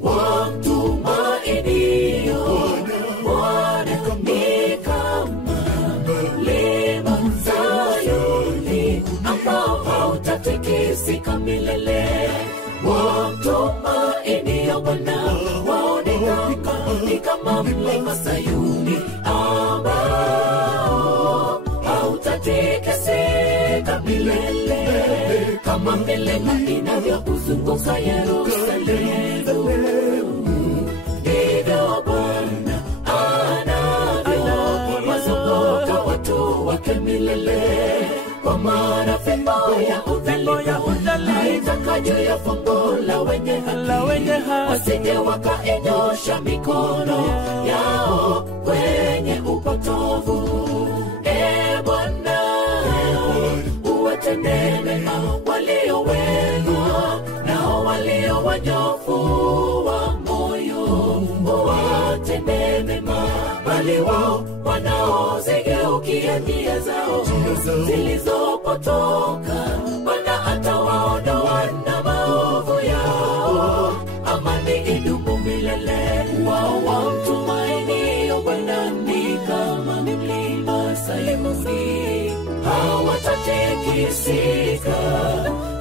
wamtumainio Bwana ni kama mlima Sayuni ambao hautatikisika milele. Wamtumainio Bwana ni kama mlima Sayuni ambao hautatikisika milele, kama milima inavyokuzunguka Yerusalemu. Ndivyo Bwana anavyowazunguka watu wake milele, kwa maana fimbo ya udhalimu haitakaa juu ya fungu la wenye haki, wasije wakainyosha mikono yao kwenye upotovu. Bwana, uwatendee mema walio wema, nao walio wanyofu wa moyo uwatendee mema, bali wao wanaozigeukia njia zao zilizopotoka Bwana atawaondoa na maovu yao. Amani idumu milele, wao wamtumainio Bwana ni kama mlima Sayuni, hawatatikisika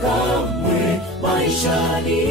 kamwe maishani.